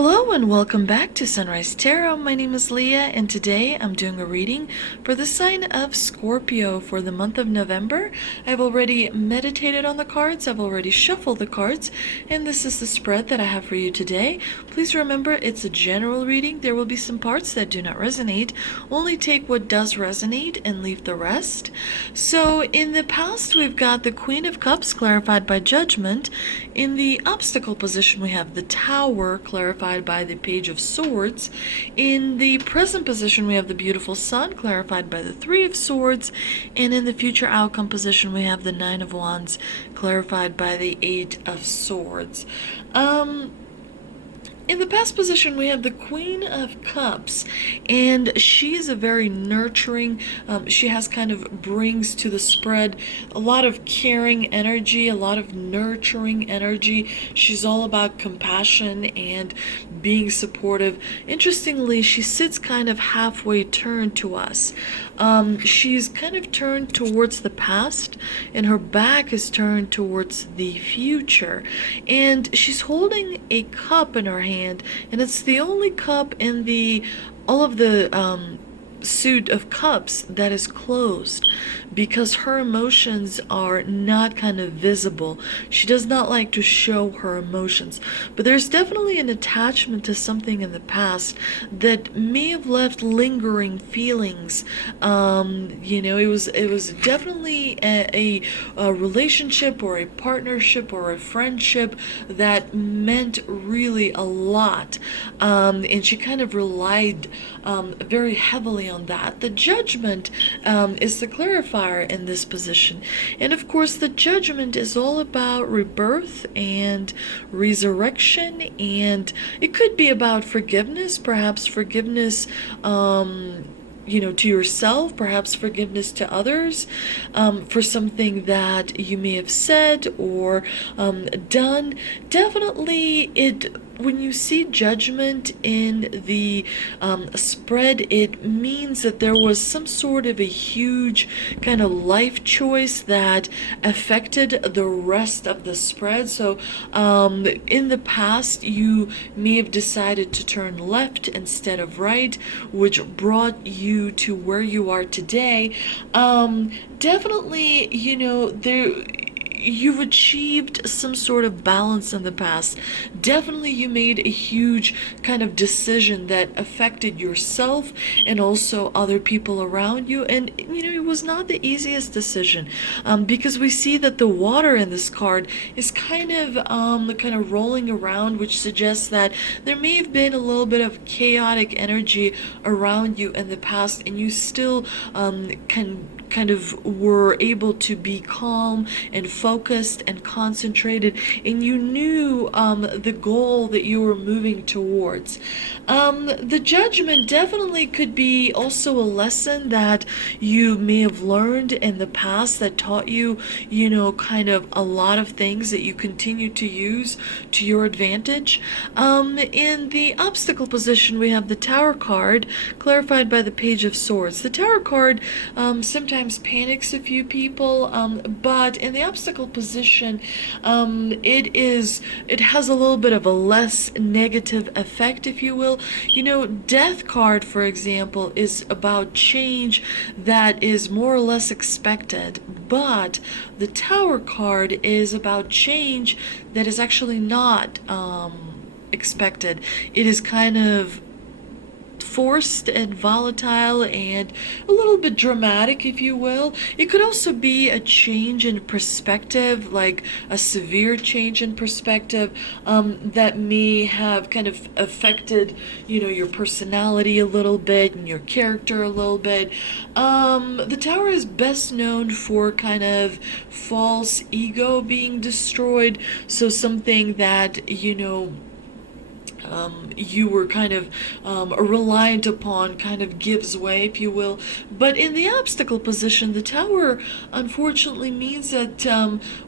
Hello and welcome back to Sunrise Tarot. My name is Leah and today I'm doing a reading for the sign of Scorpio for the month of November. I've already meditated on the cards, I've already shuffled the cards, and this is the spread that I have for you today. Please remember it's a general reading. There will be some parts that do not resonate. Only take what does resonate and leave the rest. So in the past we've got the Queen of Cups clarified by Judgment. In the obstacle position we have the Tower clarified by the Page of Swords. In the present position we have the beautiful Sun clarified by the Three of Swords, and in the future outcome position we have the Nine of Wands clarified by the Eight of Swords. In the past position, we have the Queen of Cups, and she is a very nurturing, she has kind of brings to the spread a lot of caring energy, a lot of nurturing energy. She's all about compassion and being supportive. Interestingly, she sits kind of halfway turned to us. She's kind of turned towards the past, and her back is turned towards the future. And she's holding a cup in her hand, and it's the only cup in all of the suit of cups that is closed, because her emotions are not kind of visible. She does not like to show her emotions, but there's definitely an attachment to something in the past that may have left lingering feelings. It was definitely a relationship or a partnership or a friendship that meant really a lot, and she kind of relied very heavily on that. The Judgment is the clarifier in this position, and of course the Judgment is all about rebirth and resurrection, and it could be about forgiveness, perhaps forgiveness to yourself, perhaps forgiveness to others, for something that you may have said or done. Definitely, when you see Judgment in the spread, it means that there was some sort of a huge kind of life choice that affected the rest of the spread. So in the past, you may have decided to turn left instead of right, which brought you to where you are today. Definitely, you've achieved some sort of balance in the past. Definitely you made a huge kind of decision that affected yourself and also other people around you, and it was not the easiest decision, because we see that the water in this card is kind of rolling around, which suggests that there may have been a little bit of chaotic energy around you in the past, and you still kind of were able to be calm and focused and concentrated, and you knew the goal that you were moving towards. The Judgment definitely could be also a lesson that you may have learned in the past that taught you, kind of a lot of things that you continue to use to your advantage. In the obstacle position, we have the Tower card clarified by the Page of Swords. The Tower card sometimes panics a few people, but in the obstacle position, it has a little bit of a less negative effect, if you will. Death card, for example, is about change that is more or less expected, but the Tower card is about change that is actually not expected. It is kind of forced and volatile and a little bit dramatic, if you will. It could also be a change in perspective, like a severe change in perspective, that may have kind of affected, your personality a little bit and your character a little bit. The Tower is best known for kind of false ego being destroyed, so something that, you were kind of reliant upon kind of gives way, if you will. But in the obstacle position, the Tower unfortunately means that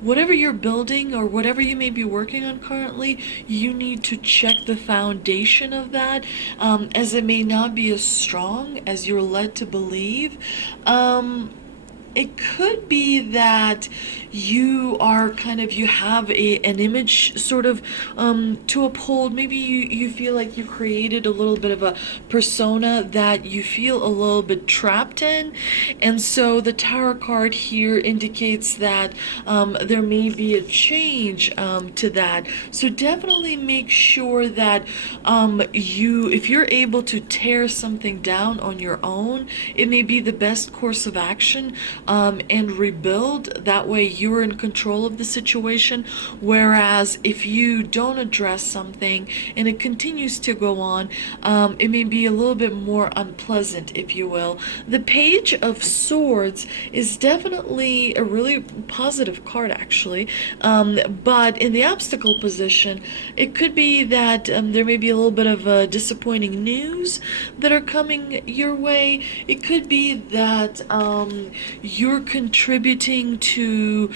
whatever you're building or whatever you may be working on currently, you need to check the foundation of that, as it may not be as strong as you're led to believe. It could be that you are kind of, you have an image sort of to uphold. Maybe you feel like you created a little bit of a persona that you feel a little bit trapped in. And so the tarot card here indicates that there may be a change to that. So definitely make sure that if you're able to tear something down on your own, it may be the best course of action, and rebuild. That way you're in control of the situation. Whereas if you don't address something and it continues to go on, it may be a little bit more unpleasant, if you will. The Page of Swords is definitely a really positive card, actually. But in the obstacle position, it could be that there may be a little bit of disappointing news that are coming your way. It could be that you're contributing to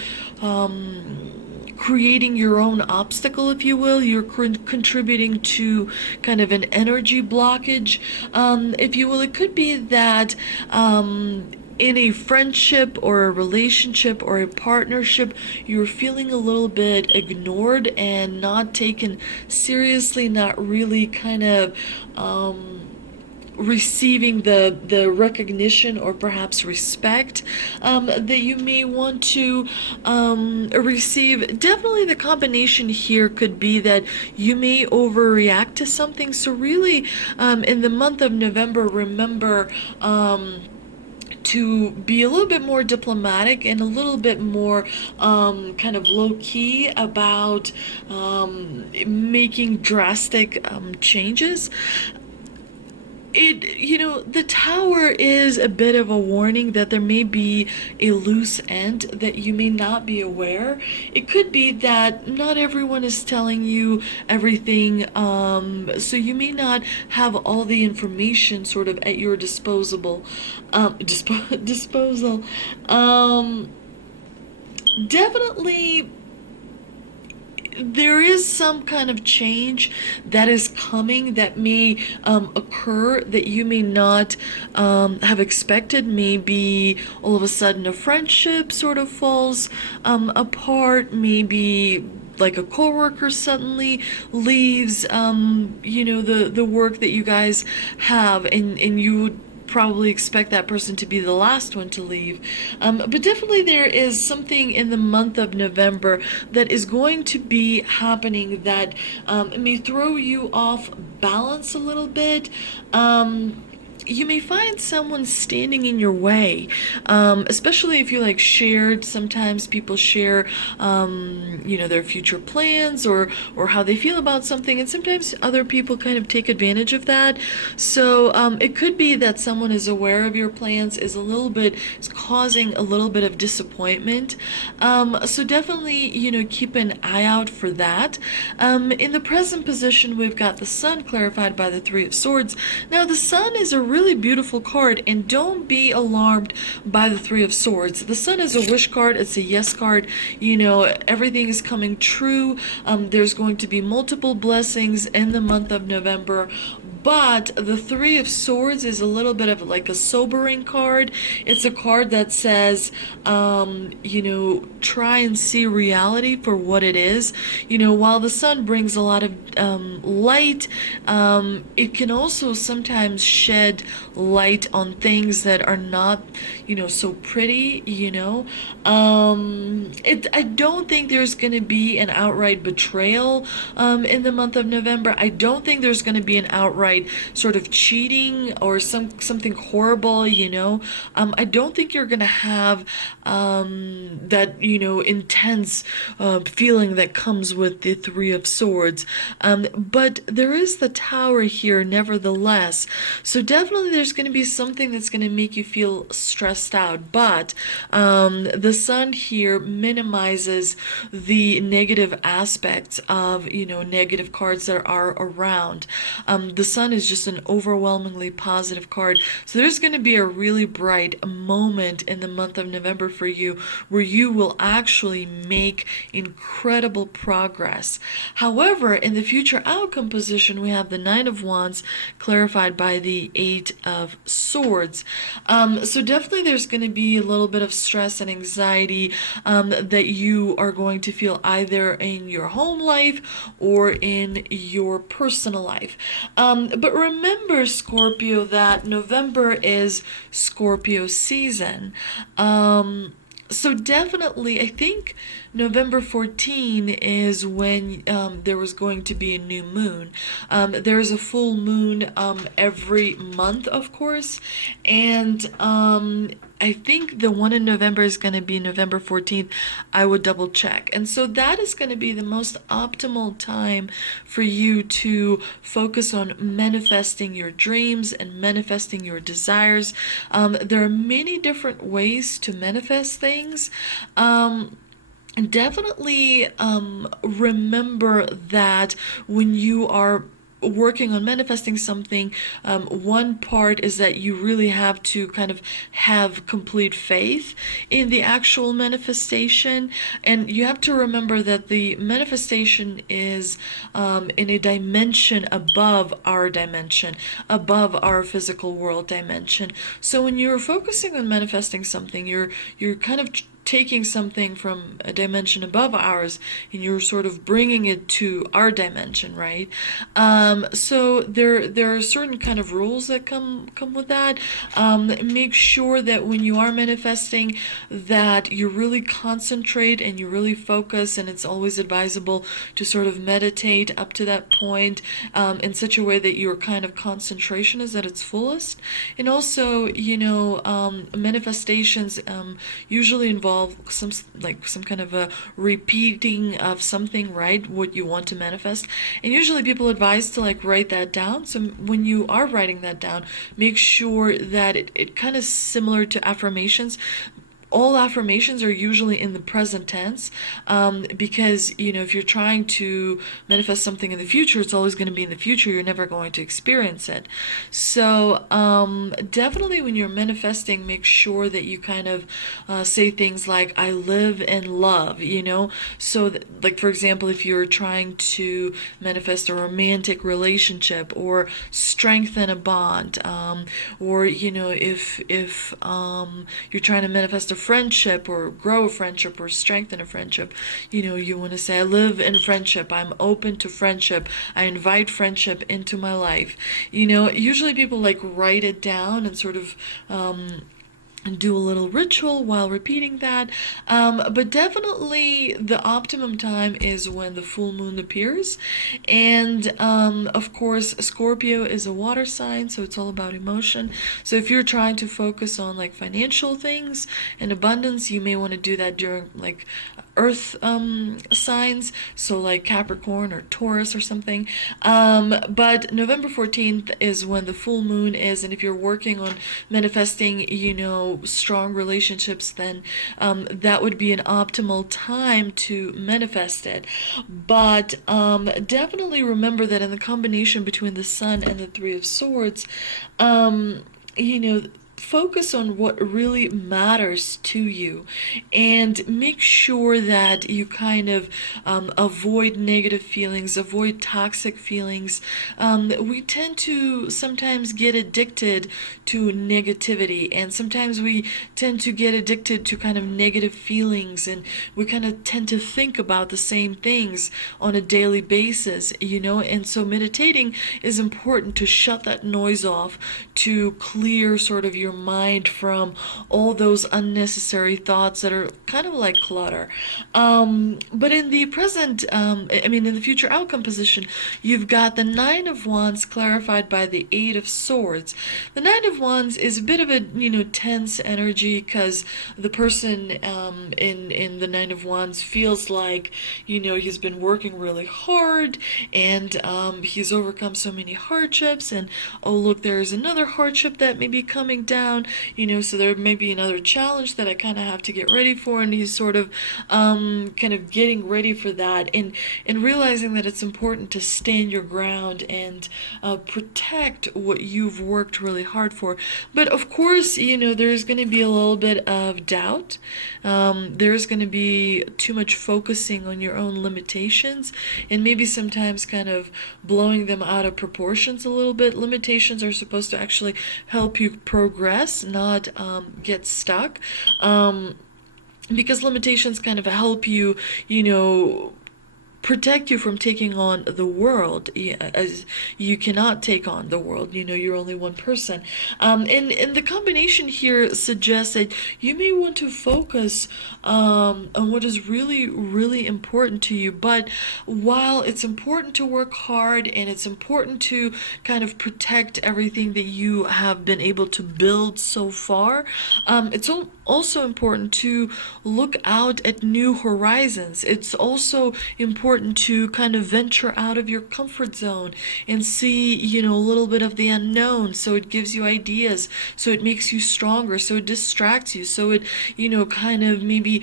creating your own obstacle, if you will. You're contributing to kind of an energy blockage, if you will. It could be that in a friendship or a relationship or a partnership, you're feeling a little bit ignored and not taken seriously, not really kind of receiving the recognition or perhaps respect that you may want to receive. Definitely the combination here could be that you may overreact to something. So really, in the month of November, remember to be a little bit more diplomatic and a little bit more kind of low-key about making drastic changes. The Tower is a bit of a warning that there may be a loose end that you may not be aware. It could be that not everyone is telling you everything, so you may not have all the information sort of at your disposal. Definitely there is some kind of change that is coming that may occur that you may not have expected. Maybe all of a sudden a friendship sort of falls apart. Maybe like a coworker suddenly leaves the work that you guys have, and you would probably expect that person to be the last one to leave. But definitely there is something in the month of November that is going to be happening that may throw you off balance a little bit. You may find someone standing in your way, especially if you like shared. Sometimes people share, their future plans or how they feel about something, and sometimes other people kind of take advantage of that. So it could be that someone is aware of your plans, is causing a little bit of disappointment. So definitely, keep an eye out for that. In the present position, we've got the Sun clarified by the Three of Swords. Now, the Sun is a really beautiful card, and don't be alarmed by the Three of Swords. The Sun is a wish card. It's a yes card. Everything is coming true. There's going to be multiple blessings in the month of November. But the Three of Swords is a little bit of like a sobering card. It's a card that says, try and see reality for what it is. While the Sun brings a lot of light, it can also sometimes shed light on things that are not, so pretty, I don't think there's going to be an outright betrayal in the month of November. I don't think there's going to be an outright sort of cheating or something horrible, I don't think you're going to have that, intense feeling that comes with the Three of Swords. But there is the Tower here nevertheless. So definitely there's going to be something that's going to make you feel stressed out. But the Sun here minimizes the negative aspects of, negative cards that are around. The Sun Sun is just an overwhelmingly positive card. So there's going to be a really bright moment in the month of November for you where you will actually make incredible progress. However, in the future outcome position, we have the Nine of Wands clarified by the Eight of Swords. So definitely there's going to be a little bit of stress and anxiety that you are going to feel either in your home life or in your personal life. But remember, Scorpio, that November is Scorpio season. So definitely, I think November 14 is when there was going to be a new moon. There's a full moon every month, of course, and I think the one in November is going to be November 14th. I would double check. And so that is going to be the most optimal time for you to focus on manifesting your dreams and manifesting your desires. There are many different ways to manifest things. Definitely remember that when you are working on manifesting something, one part is that you really have to kind of have complete faith in the actual manifestation, and you have to remember that the manifestation is in a dimension above our dimension, above our physical world dimension. So when you're focusing on manifesting something, you're kind of taking something from a dimension above ours and you're sort of bringing it to our dimension, right? So there are certain kind of rules that come with that. Make sure that when you are manifesting that you really concentrate and you really focus, and it's always advisable to sort of meditate up to that point in such a way that your kind of concentration is at its fullest. And also, manifestations usually involve some kind of a repeating of something, right? What you want to manifest. And usually people advise to write that down. So when you are writing that down, make sure that it kind of similar to affirmations. All affirmations are usually in the present tense, because if you're trying to manifest something in the future, it's always going to be in the future. You're never going to experience it. So definitely when you're manifesting, make sure that you kind of say things like, I live in love, so for example, if you're trying to manifest a romantic relationship or strengthen a bond, or if you're trying to manifest a friendship or grow a friendship or strengthen a friendship, you want to say, I live in friendship, I'm open to friendship, I invite friendship into my life. Usually people write it down and sort of and do a little ritual while repeating that. But definitely the optimum time is when the full moon appears. And of course, Scorpio is a water sign, so it's all about emotion. So if you're trying to focus on financial things and abundance, you may want to do that during earth signs, so Capricorn or Taurus or something. But November 14th is when the full moon is, and if you're working on manifesting, strong relationships, then that would be an optimal time to manifest it. But definitely remember that in the combination between the Sun and the Three of Swords, focus on what really matters to you and make sure that you kind of avoid negative feelings, avoid toxic feelings. We tend to sometimes get addicted to negativity, and sometimes we tend to get addicted to kind of negative feelings, and we kind of tend to think about the same things on a daily basis, and so meditating is important to shut that noise off, to clear sort of your mind from all those unnecessary thoughts that are kind of like clutter. But in the present, in the future outcome position, you've got the Nine of Wands clarified by the Eight of Swords. The Nine of Wands is a bit of a, tense energy, because the person in the Nine of Wands feels like, he's been working really hard, and he's overcome so many hardships, and oh look, there's another hardship that may be coming down, down, so there may be another challenge that I kind of have to get ready for, and he's sort of kind of getting ready for that, and realizing that it's important to stand your ground and protect what you've worked really hard for. But of course, there's going to be a little bit of doubt. There's going to be too much focusing on your own limitations, and maybe sometimes kind of blowing them out of proportions a little bit. Limitations are supposed to actually help you progress, not get stuck. Because limitations kind of help you, protect you from taking on the world, as you cannot take on the world. You're only one person. And the combination here suggests that you may want to focus on what is really, really important to you. But while it's important to work hard and it's important to kind of protect everything that you have been able to build so far, it's also important to look out at new horizons. It's also important to kind of venture out of your comfort zone and see, a little bit of the unknown. So it gives you ideas, so it makes you stronger, so it distracts you, so it, kind of maybe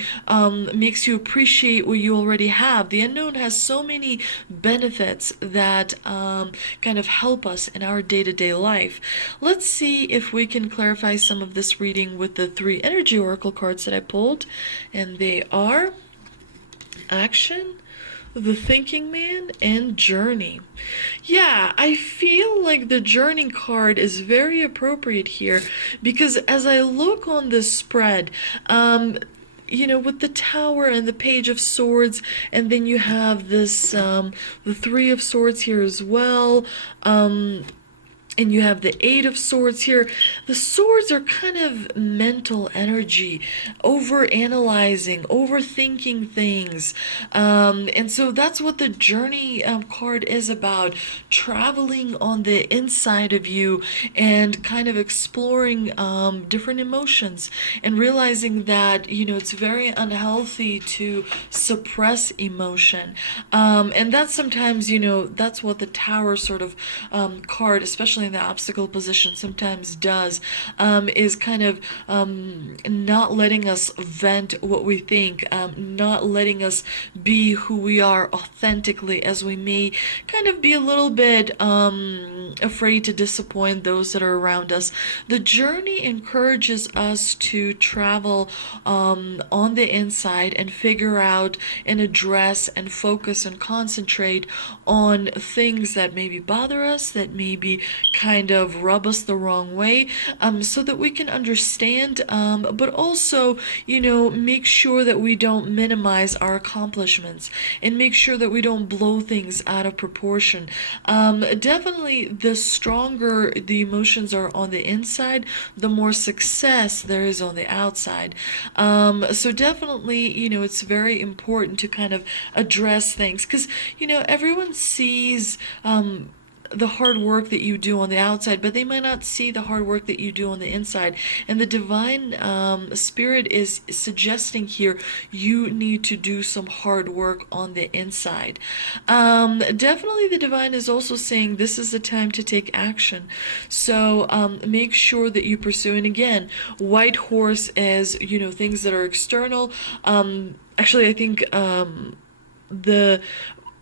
makes you appreciate what you already have. The unknown has so many benefits that kind of help us in our day-to-day life. Let's see if we can clarify some of this reading with the 3 energy oracle cards that I pulled, and they are Action, the Thinking Man, and Journey. Yeah, I feel like the Journey card is very appropriate here, because as I look on this spread, with the Tower and the Page of Swords, and then you have this, the 3 of Swords here as well, and you have the 8 of Swords here. The swords are kind of mental energy, over analyzing, overthinking things. And so that's what the Journey card is about. Traveling on the inside of you and kind of exploring different emotions, and realizing that, it's very unhealthy to suppress emotion. And that's sometimes, that's what the Tower sort of card, especially in the obstacle position, sometimes does, is kind of not letting us vent what we think, not letting us be who we are authentically, as we may kind of be a little bit afraid to disappoint those that are around us. The Journey encourages us to travel on the inside and figure out and address and focus and concentrate on things that maybe bother us, that maybe kind of rub us the wrong way, so that we can understand, but also, make sure that we don't minimize our accomplishments, and make sure that we don't blow things out of proportion. Definitely, the stronger the emotions are on the inside, the more success there is on the outside. So definitely, it's very important to kind of address things, because, everyone sees the hard work that you do on the outside, but they might not see the hard work that you do on the inside. And the divine spirit is suggesting here you need to do some hard work on the inside. Definitely, the divine is also saying this is the time to take action. So make sure that you pursue. And again, white horse as, things that are external. Actually, I think the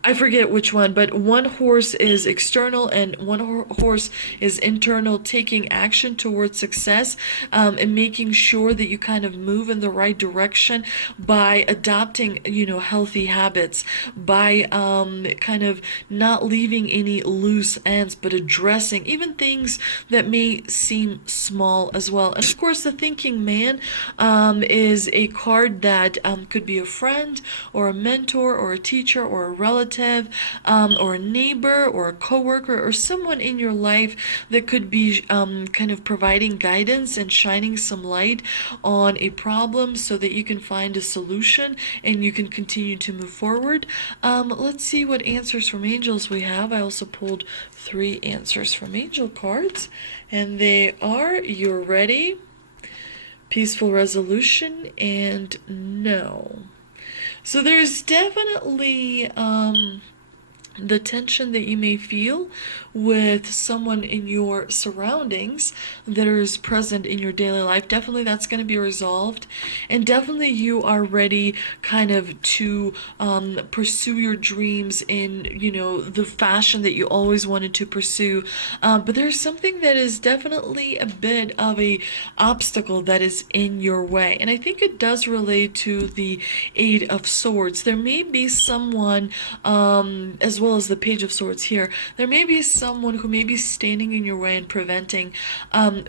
I forget which one, but one horse is external and one horse is internal, taking action towards success, and making sure that you kind of move in the right direction by adopting, healthy habits, by kind of not leaving any loose ends, but addressing even things that may seem small as well. And of course, the Thinking Man is a card that could be a friend or a mentor or a teacher or a relative, or a neighbor or a coworker or someone in your life that could be kind of providing guidance and shining some light on a problem so that you can find a solution and you can continue to move forward. Let's see what answers from angels we have. I also pulled 3 answers from angel cards, and they are: you're ready, peaceful resolution, and no. So there's definitely the tension that you may feel with someone in your surroundings that is present in your daily life, definitely that's going to be resolved. And definitely you are ready kind of to pursue your dreams in, the fashion that you always wanted to pursue. But there's something that is definitely a bit of a obstacle that is in your way. And I think it does relate to the Eight of Swords. There may be someone, as well as the Page of Swords here, there may be someone who may be standing in your way and preventing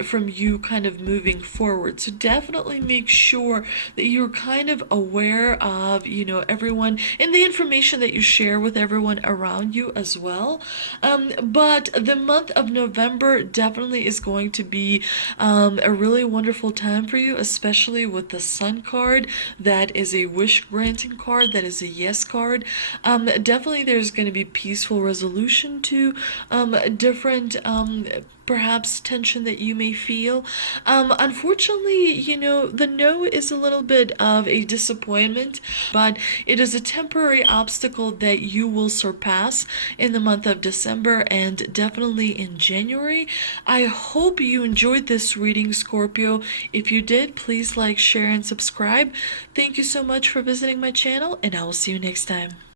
from you kind of moving forward. So definitely make sure that you're kind of aware of, everyone and the information that you share with everyone around you as well. But the month of November definitely is going to be a really wonderful time for you, especially with the Sun card. That is a wish granting card, that is a yes card. Definitely there's going to be peaceful resolution to different perhaps tension that you may feel. Unfortunately, the no is a little bit of a disappointment, but it is a temporary obstacle that you will surpass in the month of December and definitely in January. I hope you enjoyed this reading, Scorpio. If you did, please like, share, and subscribe. Thank you so much for visiting my channel, and I will see you next time.